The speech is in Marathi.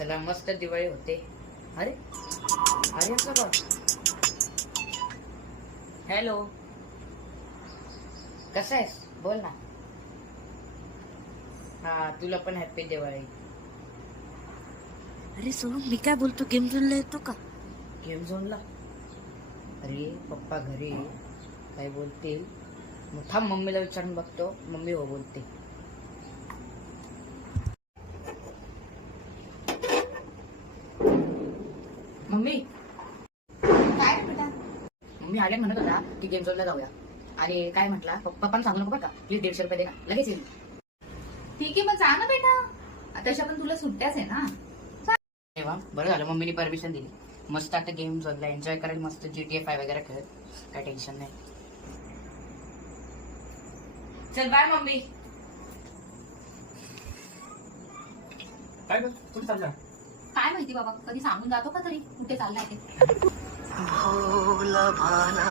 चला मस्त दिवाळी होते. अरे अरे असं बघ. हॅलो, कसा आहेस? बोल ना. हा, तुला पण हॅपी दिवाळी. अरे सोनू, मी काय बोलतो, गेम झोनला येतो का? गेम झोनला? अरे पप्पा घरी आहे. काय बोलतील? मग थांब, मम्मीला विचारून बघतो. मम्मी हो बोलते. मम्मी, काय रे बेटा? मम्मी आर्यन म्हणत होता की गेम झोनला जाऊया. आणि काय म्हटला, पप्पा पण सांगू नको बरं का, प्लीज 150 रुपये दे ना, लगेच येईल. ठीक आहे, मग जा ना बेटा. तशा पण तुला सुट्ट्याच आहे ना. तेव्हा बरं झालं मम्मीने परमिशन दिली. मस्त आता गेम झोनला एन्जॉय करेल, मस्त GTA 5 वगैरे खेळत. काय टेन्शन नाही. चल बाय मम्मी. काय बघ, कुठे चालला? काय माहिती बाबा, कधी सांगून जातो का तरी कुठे चाललाय ते.